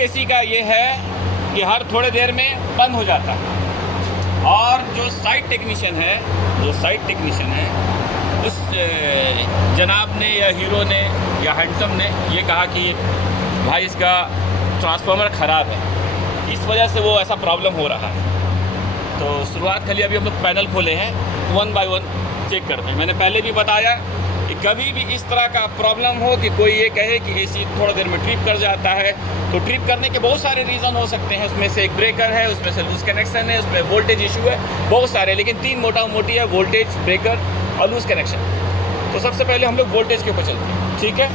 AC का ये है कि हर थोड़े देर में बंद हो जाता है। और जो साइट टेक्नीशियन है उस जनाब ने या हीरो ने या हैंडसम ने ये कहा कि भाई इसका ट्रांसफार्मर ख़राब है, इस वजह से वो ऐसा प्रॉब्लम हो रहा है। तो शुरुआत खाली अभी हम लोग पैनल खोले हैं, 1 बाय 1 चेक करते हैं। मैंने पहले भी बताया कि कभी भी इस तरह का प्रॉब्लम हो कि कोई ये कहे कि एसी थोड़ा देर में ट्रिप कर जाता है, तो ट्रिप करने के बहुत सारे रीज़न हो सकते हैं। उसमें से एक ब्रेकर है, उसमें से लूज़ कनेक्शन है, उसमें वोल्टेज इशू है, बहुत सारे, लेकिन 3 मोटी है, वोल्टेज, ब्रेकर और लूज़ कनेक्शन। तो सबसे पहले हम लोग वोल्टेज के ऊपर चलते हैं, ठीक है।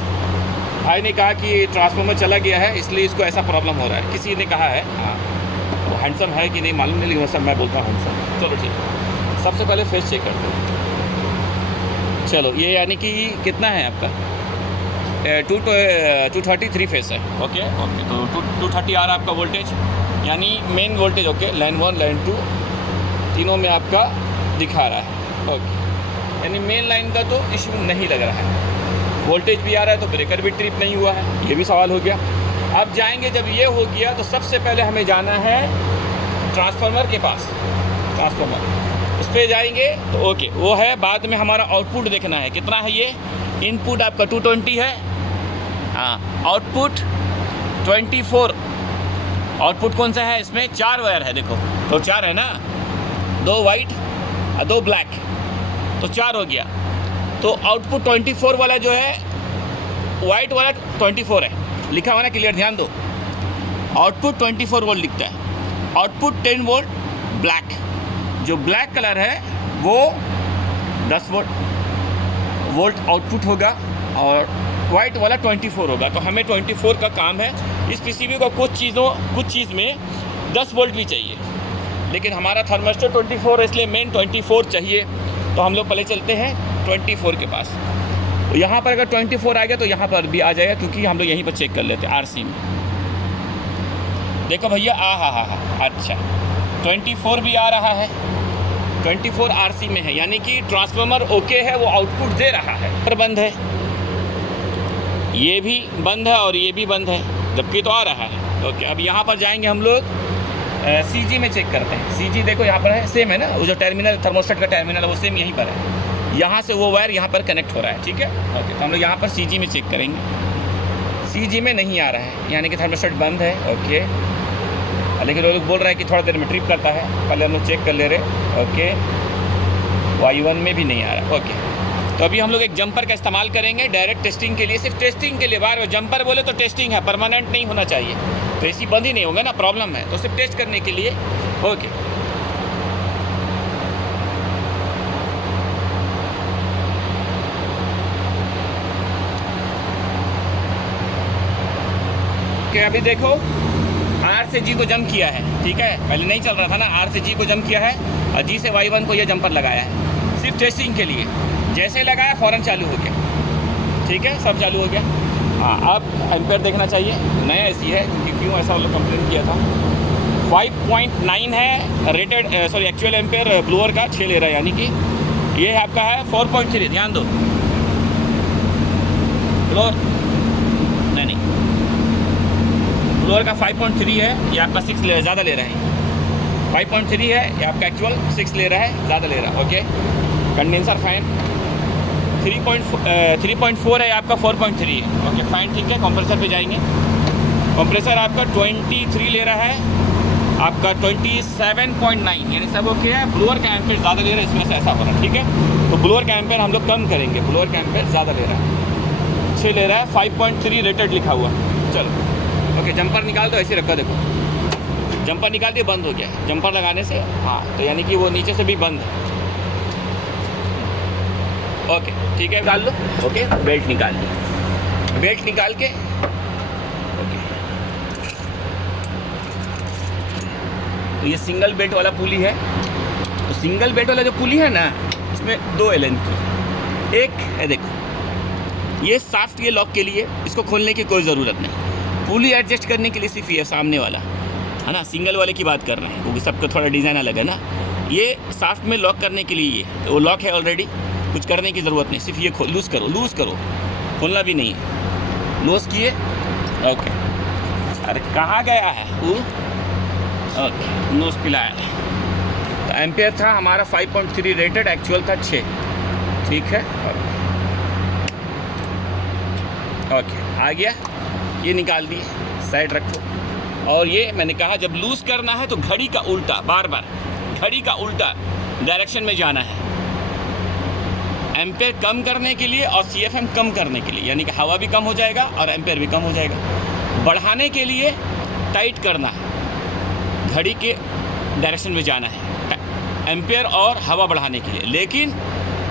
भाई ने कहा कि ट्रांसफार्मर चला गया है इसलिए इसको ऐसा प्रॉब्लम हो रहा है, किसी ने कहा है। हाँ, वो हैंडसम है कि नहीं मालूम नहीं, लेकिन सब मैं बोलता हूँ हैंडसम। चलो ठीक है, सबसे पहले फेस चेक करते हैं। चलो ये यानी कि कितना है आपका 233 फेस है। ओके तो 230 आ रहा है आपका वोल्टेज, यानी main voltage. Okay, line 1 line 2 तीनों में आपका दिखा रहा है। ओके, यानी मेन लाइन का तो इशू नहीं लग रहा है। वोल्टेज भी आ रहा है तो ब्रेकर भी ट्रिप नहीं हुआ है, ये भी सवाल हो गया। अब जाएंगे, जब ये हो गया तो सबसे पहले हमें जाना है ट्रांसफार्मर के पास। ट्रांसफार्मर उस पर जाएंगे तो ओके, वो है। बाद में हमारा आउटपुट देखना है कितना है। ये इनपुट आपका 220 है, हाँ, आउटपुट 24। आउटपुट कौन सा है, इसमें 4 वायर है, देखो तो 4 है ना, 2 वाइट और 2 ब्लैक, तो 4 हो गया। तो आउटपुट 24 वाला जो है, वाइट वाला 24 है, लिखा हुआ ना, क्लियर ध्यान दो। आउटपुट 24 वोल्ट लिखता है, आउटपुट 10 वोल्ट ब्लैक। जो ब्लैक कलर है वो 10 वोल्ट आउटपुट होगा और वाइट वाला 24 होगा। तो हमें 24 का काम है। इस पीसीबी को कुछ चीज़ में 10 वोल्ट भी चाहिए, लेकिन हमारा थर्मिस्टर 24 है, इसलिए मेन 24 चाहिए। तो हम लोग पहले चलते हैं 24 के पास। तो यहाँ पर अगर 24 आ गया तो यहाँ पर भी आ जाएगा, क्योंकि हम लोग यहीं पर चेक कर लेते हैं आरसी में। देखो भैया, हा, अच्छा 24 भी आ रहा है, 24 आरसी में है, यानी कि ट्रांसफार्मर ओके है, वो आउटपुट दे रहा है। पर बंद है, ये भी बंद है और ये भी बंद है, जबकि तो आ रहा है। ओके, अब यहाँ पर जाएंगे हम लोग सीजी में चेक करते हैं। सीजी देखो यहाँ पर है, सेम है ना, वो जो टर्मिनल थर्मोस्टेट का टर्मिनल है वो सेम यहीं पर है। यहाँ से वो वायर यहाँ पर कनेक्ट हो रहा है, ठीक है। ओके, तो हम लोग यहाँ पर सीजी में चेक करेंगे। सीजी में नहीं आ रहा है, यानी कि थर्मोस्टेट बंद है। ओके, लेकिन वो लोग बोल रहे हैं कि थोड़ा देर में ट्रिप करता है, पहले हम लोग चेक कर ले रहे। ओके, Y1 में भी नहीं आ रहा। ओके, तो अभी हम लोग एक जंपर का इस्तेमाल करेंगे डायरेक्ट टेस्टिंग के लिए, सिर्फ टेस्टिंग के लिए। बार जंपर बोले तो टेस्टिंग है, परमानेंट नहीं होना चाहिए, तो एसी बंद ही नहीं होगा ना, प्रॉब्लम है, तो सिर्फ टेस्ट करने के लिए। ओके, अभी देखो आर से जी को जंप किया है, ठीक है। पहले नहीं चल रहा था ना, आर से जी को जंप किया है और जी से Y1 को ये जंपर लगाया है, सिर्फ टेस्टिंग के लिए। जैसे लगाया फ़ौरन चालू हो गया, ठीक है, सब चालू हो गया। हाँ, अब एम्पेयर देखना चाहिए, नया एसी है, क्योंकि क्यों ऐसा लोग कंप्लेन किया था। 5.9 है rated, sorry actual ampere blower का 6 ले रहा है, यानी कि ये आपका है 4.3। ध्यान दो, ब्लोअर नहीं, ब्लोअर का 5.3 है, ये आपका 6 ज़्यादा ले रहा है। 5.3 है, ये आपका एक्चुअल 6 ले रहा है, ज़्यादा ले रहा है। ओके, कंडेंसर फैन 3.4 है, आपका 4.3 है। ओके फाइन, ठीक है। कंप्रेसर पे जाएंगे, कंप्रेसर आपका 23 ले रहा है, आपका 27.9, यानी सब ओके है। ब्लोअर का एम्पेयर ज़्यादा ले रहा है, इसमें से ऐसा हो रहा है, ठीक है। तो ब्लोअर का एम्पेयर हम लोग कम करेंगे, ब्लोअर का एम्पेयर ज़्यादा ले रहा है, 6 ले रहा है, 5.3 रेटेड लिखा हुआ। चलो ओके, जंपर निकाल दो, ऐसे रखा, देखो जंपर निकाल दिया, बंद हो गया जंपर लगाने से। हाँ, तो यानी कि वो नीचे से भी बंद है। ओके ठीक है, निकाल लो। ओके, बेल्ट निकाल ली, बेल्ट निकाल के ओके, तो ये सिंगल बेल्ट वाला पुली है। तो सिंगल बेल्ट वाला जो पुली है ना, इसमें 2 एलन की, एक है देखो, ये साफ्ट, ये लॉक के लिए, इसको खोलने की कोई ज़रूरत नहीं। पुली एडजस्ट करने के लिए सिर्फ ये सामने वाला है ना, सिंगल वाले की बात कर रहे हैं, क्योंकि सबका थोड़ा डिज़ाइन अलग है ना। ये साफ्ट में लॉक करने के लिए, ये तो वो लॉक है ऑलरेडी, कुछ करने की ज़रूरत नहीं, सिर्फ ये लूज़ करो, खोलना भी नहीं है, लूज़ किए। ओके, अरे कहाँ गया है वो? ओके, नोज पिलाया है। तो एम्पेयर था हमारा 5.3 रेटेड, एक्चुअल था 6। ठीक है, ओके आ गया। ये निकाल दिए, साइड रखो। और ये मैंने कहा जब लूज़ करना है तो घड़ी का उल्टा, बार बार घड़ी का उल्टा डायरेक्शन में जाना है, एम्पेयर कम करने के लिए और CFM कम करने के लिए, यानी कि हवा भी कम हो जाएगा और एम्पेयर भी कम हो जाएगा। बढ़ाने के लिए टाइट करना है, घड़ी के डायरेक्शन में जाना है, एम्पेयर और हवा बढ़ाने के लिए। लेकिन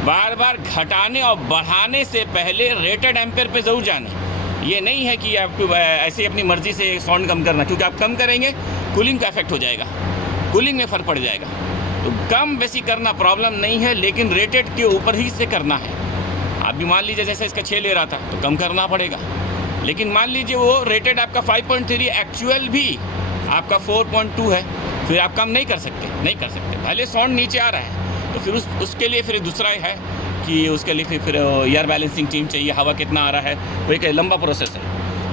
बार बार घटाने और बढ़ाने से पहले रेटेड एम्पेयर पे ज़रूर जाना। ये नहीं है कि आपको ऐसे ही अपनी मर्ज़ी से साउंड कम करना, क्योंकि आप कम करेंगे कूलिंग का इफेक्ट हो जाएगा, कूलिंग में फ़र्क पड़ जाएगा। तो कम बेसी करना प्रॉब्लम नहीं है, लेकिन रेटेड के ऊपर ही से करना है। आप भी मान लीजिए जैसे इसका 6 ले रहा था तो कम करना पड़ेगा, लेकिन मान लीजिए वो रेटेड आपका 5.3, एक्चुअल भी आपका 4.2 है, फिर आप कम नहीं कर सकते, नहीं कर सकते। पहले साउंड नीचे आ रहा है तो फिर उसके लिए फिर दूसरा है कि उसके लिए फिर एयर बैलेंसिंग टीम चाहिए, हवा कितना आ रहा है, वो एक लंबा प्रोसेस है।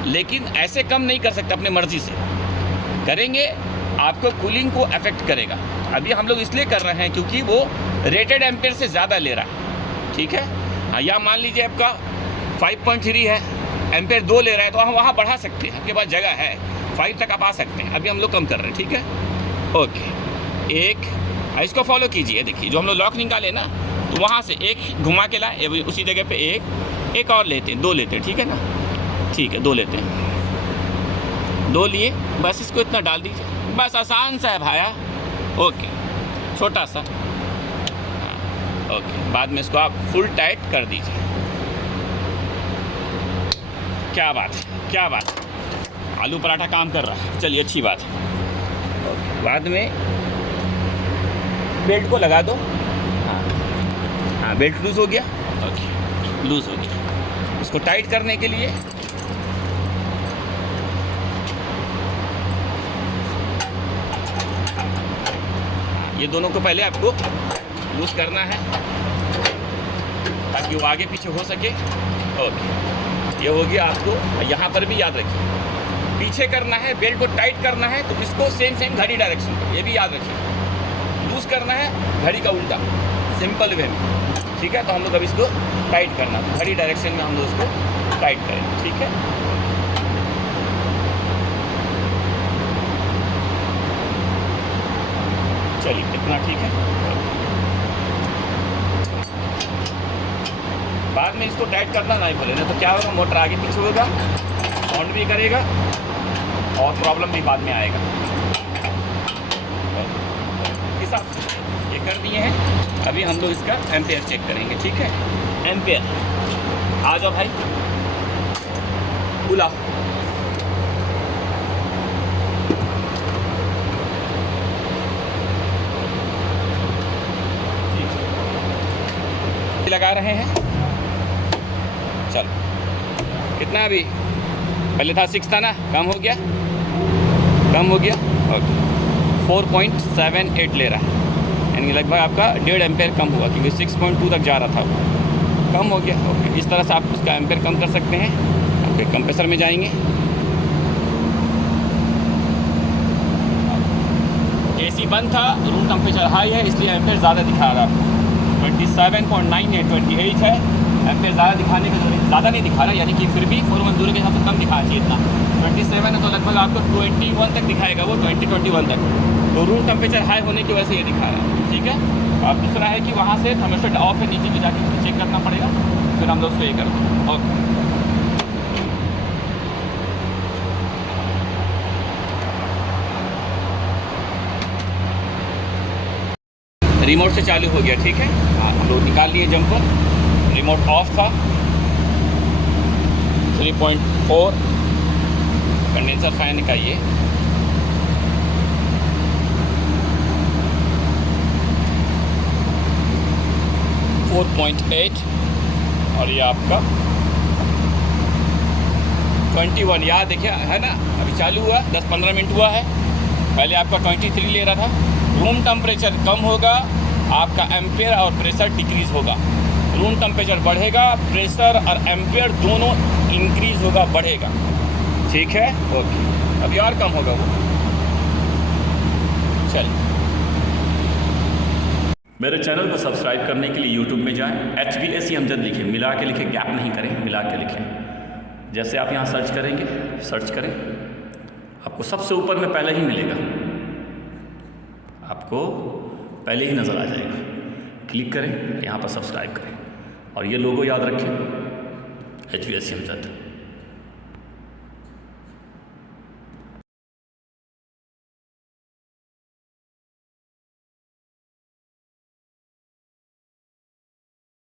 लेकिन ऐसे कम नहीं कर सकते, अपने मर्ज़ी से करेंगे आपको कूलिंग को अफेक्ट करेगा। अभी हम लोग इसलिए कर रहे हैं क्योंकि वो रेटेड एम्पेयर से ज़्यादा ले रहा है। ठीक है, या मान लीजिए आपका 5.3 है, एम्पेयर 2 ले रहा है, तो हम वहाँ बढ़ा सकते हैं, आपके पास जगह है, 5 तक आप आ सकते हैं। अभी हम लोग कम कर रहे हैं। ठीक है, ओके। एक इसको फॉलो कीजिए, देखिए जो हम लोग लॉक निकाले ना, तो वहाँ से एक घुमा के लाए, उसी जगह पे एक और लेते हैं, 2 लेते हैं। ठीक है ना, ठीक है, 2 लेते हैं, 2 लिए, बस इसको इतना डाल दीजिए, बस आसान सा है भाया। ओके, छोटा सा, ओके। बाद में इसको आप फुल टाइट कर दीजिए। क्या बात है, क्या बात है, आलू पराठा काम कर रहा है। चलिए, अच्छी बात है। ओके, बाद में बेल्ट को लगा दो। हाँ, बेल्ट लूज़ हो गया। ओके, लूज़ हो गया। इसको टाइट करने के लिए ये दोनों को पहले आपको लूज़ करना है ताकि वो आगे पीछे हो सके। ओके, ये हो गया। आपको यहाँ पर भी याद रखिए, पीछे करना है, बेल्ट को टाइट करना है, तो इसको सेम घड़ी डायरेक्शन पे, ये भी याद रखिए। लूज़ करना है घड़ी का उल्टा, सिंपल वे में। ठीक है, तो हम लोग अब इसको टाइट करना, तो घड़ी डायरेक्शन में हम लोग इसको टाइट करें। ठीक है, चलिए, इतना ठीक है। बाद में इसको टाइट करना नहीं बोले ना, तो क्या होगा, मोटर आगे पीछे होगा, साउंड भी करेगा और प्रॉब्लम भी बाद में आएगा। हिसाब से ये कर दिए हैं। अभी हम लोग इसका एम्पेयर चेक करेंगे। ठीक है, एम्पेयर आ जाओ भाई, बुला। लगा रहे हैं, चलो। कितना अभी, पहले था 6 था ना, कम हो गया, कम हो गया। ओके, 4.78 ले रहा है, यानी लगभग आपका 1.5 एम्पेयर कम हुआ, क्योंकि 6.2 तक जा रहा था, कम हो गया। ओके, इस तरह से आप उसका एम्पेयर कम कर सकते हैं। आपके कंप्रेसर में जाएंगे, AC बंद था, रूम टेम्परेचर हाई है, इसलिए एम्पेयर ज़्यादा दिखा रहा है। 27.9 है, 28 है, एम्पेयर ज़्यादा दिखाने का ज़्यादा नहीं दिखा रहा, यानी कि फिर भी 410 के हिसाब से कम दिखा चाहिए इतना। 27 है तो लगभग आपको 21 तक दिखाएगा, वो 21 तक। तो रूम टेम्परेचर हाई होने की वजह से ये दिखा रहा है। ठीक है, अब दूसरा है कि वहाँ से थर्मोस्टेट ऑफ है, नीचे की जाके चेक करना पड़ेगा, फिर हम लोग उसको ये कर दें। ओके, रिमोट से चालू हो गया। ठीक है, हम लोग निकाल लिए जंपर, रिमोट ऑफ था। 3.4 कंडेंसर फैन का ये 4.8 और ये आपका 21। याद देखिए, है ना, अभी चालू हुआ, 10-15 मिनट हुआ है। पहले आपका 23 ले रहा था। रूम टेम्परेचर कम होगा, आपका एम्पेयर और प्रेशर डिक्रीज़ होगा। रूम टेम्परेचर बढ़ेगा, प्रेशर और एम्पेयर दोनों इंक्रीज़ होगा, बढ़ेगा। ठीक है, ओके। अभी और कम होगा वो। चलिए, मेरे चैनल को सब्सक्राइब करने के लिए यूट्यूब में जाएं, HVAC अमजद लिखें, मिला के लिखें, गैप नहीं करें, मिला के लिखें। जैसे आप यहाँ सर्च करेंगे, सर्च करें, आपको सबसे ऊपर में पहले ही मिलेगा, आपको पहले ही नज़र आ जाएगा। क्लिक करें, यहाँ पर सब्सक्राइब करें और ये लोगो याद रखें, HVAC अमजद।